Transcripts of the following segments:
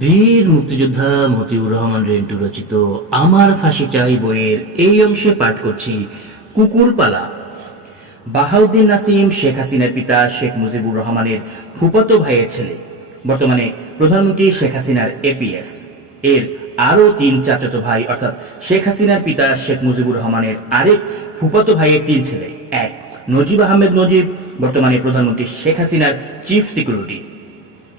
বীর মুক্তিযোদ্ধা মতিউর রহমান রেন্টু রচিত আমার ফাঁসি চাই বইয়ের এই অংশে পাঠ করছি কুকুরপালা। বাহাউদ্দিন নাসিম শেখ হাসিনার পিতা শেখ মুজিবুর রহমানের ফুফাতো ভাইয়ের ছেলে, বর্তমানে প্রধানমন্ত্রী শেখ হাসিনার এপিএস। এর আরও 3 চাচাতো ভাই, অর্থাৎ শেখ হাসিনার পিতা শেখ মুজিবুর রহমানের আরেক ফুফাতো ভাইয়ের 3 ছেলে। 1 নজিব আহমেদ নজিব, বর্তমানে প্রধানমন্ত্রী শেখ হাসিনার চিফ সিকিউরিটি।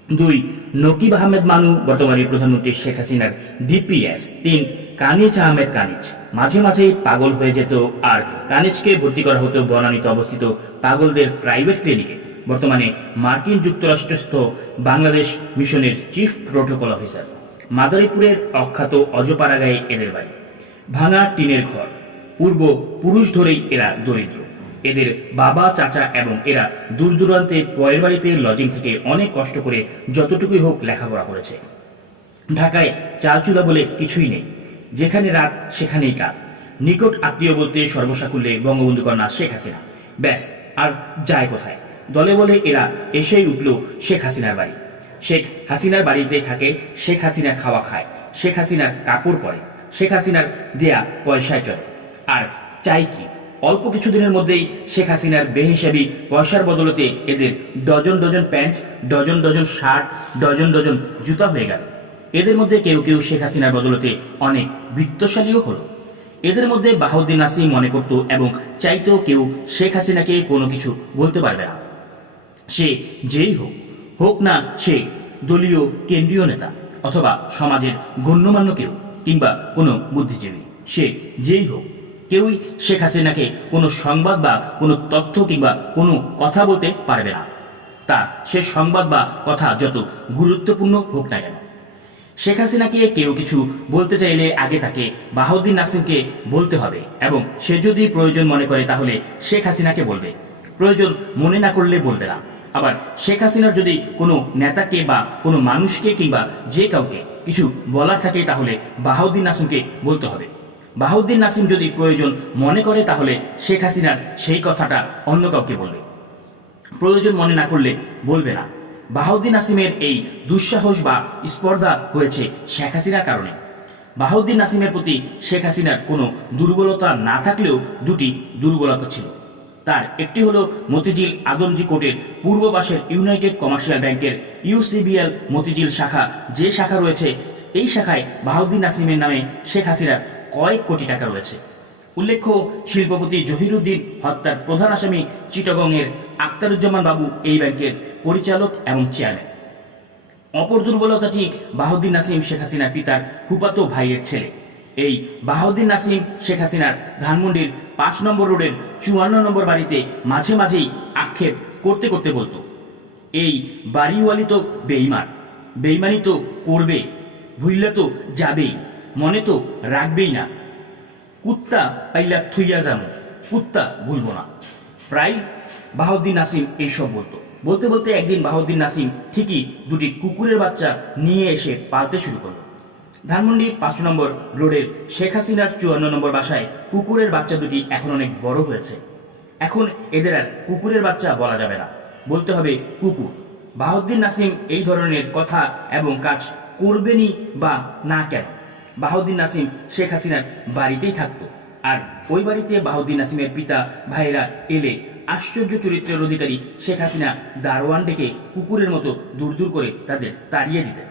2 নকিব আহমেদ মানু, বর্তমানে প্রধানমন্ত্রী শেখ হাসিনার ডিপিএস। 3 কানিজ আহমেদ কানিজ, মাঝে মাঝেই পাগল হয়ে যেত, আর কানিজকে ভর্তি করা হতো বনানীতে অবস্থিত পাগলদের প্রাইভেট ক্লিনিকে। বর্তমানে মার্কিন যুক্তরাষ্ট্রস্থ বাংলাদেশ মিশনের চিফ প্রোটোকল অফিসার। মাদারীপুরের অখ্যাত অজপাড়াগাঁয়ে এদের বাড়ি। ভাঙা টিনের ঘর, পূর্ব পুরুষ ধরেই এরা দরিদ্র। এদের বাবা, চাচা এবং এরা দূর দূরান্তে পয়ের বাড়িতে লজিং থেকে অনেক কষ্ট করে যতটুকুই হোক লেখাপড়া করেছে। ঢাকায় চাল চুলা বলে কিছুই নেই, যেখানে রাত সেখানেই কাল। নিকট আত্মীয় বলতে সর্বসাকুল্যে বঙ্গবন্ধু কন্যা শেখ হাসিনা, ব্যাস, আর যায় কোথায়? দলে বলে এরা এসেই উঠল শেখ হাসিনার বাড়ি। শেখ হাসিনার বাড়িতে থাকে, শেখ হাসিনার খাওয়া খায়, শেখ হাসিনার কাপড় পরে, শেখ হাসিনার দেয়া পয়সায় চলে। আর চাই কি? অল্প কিছুদিনের মধ্যেই শেখ হাসিনার বেহিসাবি পয়সার বদলতে এদের dozen dozen pant, dozen dozen shirt, dozen dozen জুতা হয়ে গেল। এদের মধ্যে কেউ কেউ শেখ হাসিনার বদলতে অনেক বৃত্তশালীও হলো। এদের মধ্যে বাহাউদ্দিন নাসিম মনে করত এবং চাইতেও কেউ শেখ হাসিনাকে কোনো কিছু বলতে পারবে না। সে যেই হোক, হোক না সে দলীয় কেন্দ্রীয় নেতা অথবা সমাজের গণ্যমান্য কেউ কিংবা কোনো বুদ্ধিজীবী, সে যেই হোক, কেউই শেখ হাসিনাকে কোনো সংবাদ বা কোনো তথ্য কিংবা কোনো কথা বলতে পারবে না, তা সে সংবাদ বা কথা যত গুরুত্বপূর্ণ হোক না কেন। শেখ হাসিনাকে কেউ কিছু বলতে চাইলে আগে তাকে বাহাউদ্দিন নাসিমকে বলতে হবে, এবং সে যদি প্রয়োজন মনে করে তাহলে শেখ হাসিনাকে বলবে, প্রয়োজন মনে না করলে বলবে না। আবার শেখ হাসিনার যদি কোনো নেতাকে বা কোনো মানুষকে কিংবা যে কাউকে কিছু বলার থাকে তাহলে বাহাউদ্দিন নাসিমকে বলতে হবে। বাহাউদ্দিন নাসিম যদি প্রয়োজন মনে করে তাহলে শেখ হাসিনার সেই কথাটা অন্য কাউকে বলবে, প্রয়োজন মনে না করলে বলবে না। বাহাউদ্দিন নাসিমের এই দুঃসাহস বা স্পর্ধা হয়েছে শেখ হাসিনার কারণে। বাহাউদ্দিন নাসিমের প্রতি শেখ হাসিনার কোনো দুর্বলতা না থাকলেও 2টি দুর্বলতা ছিল। তার একটি হলো মতিঝিল আদমজি কোর্টের পূর্ব পাশের ইউনাইটেড কমার্শিয়াল ব্যাংকের ইউসিবিএল মতিঝিল শাখা, যে শাখা রয়েছে এই শাখায় বাহাউদ্দিন নাসিমের নামে শেখ হাসিনার কয়েক কোটি টাকা রয়েছে। উল্লেখ্য, শিল্পপতি জহিরুদ্দিন হত্যার প্রধান আসামি চিটাগংয়ের আখতারুজ্জামান বাবু এই ব্যাংকের পরিচালক এবং চেয়ারম্যান। অপর দুর্বলতাটি বাহাউদ্দিন নাসিম শেখ হাসিনার পিতার ফুফাতো ভাইয়ের ছেলে। এই বাহাউদ্দিন নাসিম শেখ হাসিনার ধানমন্ডির 5 নম্বর রোডের 54 নম্বর বাড়িতে মাঝে মাঝেই আক্ষেপ করতে করতে বলতো, এই বাড়িওয়ালি তো বেইমান, বেইমানি তো করবে, ভুইলা তো যাবেই, মনে তো রাখবেই না, কুত্তা পাইলা থুইয়া যামো, কুত্তা ভুলবো না। প্রায় বাহাউদ্দিন নাসিম এইসব বলতো। বলতে বলতে একদিন বাহাউদ্দিন নাসিম ঠিকই 2টি কুকুরের বাচ্চা নিয়ে এসে পালতে শুরু করলো। ধানমন্ডি 5 নম্বর রোডের শেখ হাসিনার 54 নম্বর বাসায় কুকুরের বাচ্চা 2টি এখন অনেক বড় হয়েছে। এখন এদের আর কুকুরের বাচ্চা বলা যাবে না, বলতে হবে কুকুর। বাহাউদ্দিন নাসিম এই ধরনের কথা এবং কাজ করবেনই বা না কেন? বাহাউদ্দিন নাসিম শেখ হাসিনার বাড়িতেই থাকতো, আর ওই বাড়িতে বাহাউদ্দিন নাসিমের পিতা ভাইয়েরা এলে আশ্চর্য চরিত্রের অধিকারী শেখ হাসিনা দারোয়ান ডেকে কুকুরের মতো দূর দূর করে তাদের তাড়িয়ে দিতেন।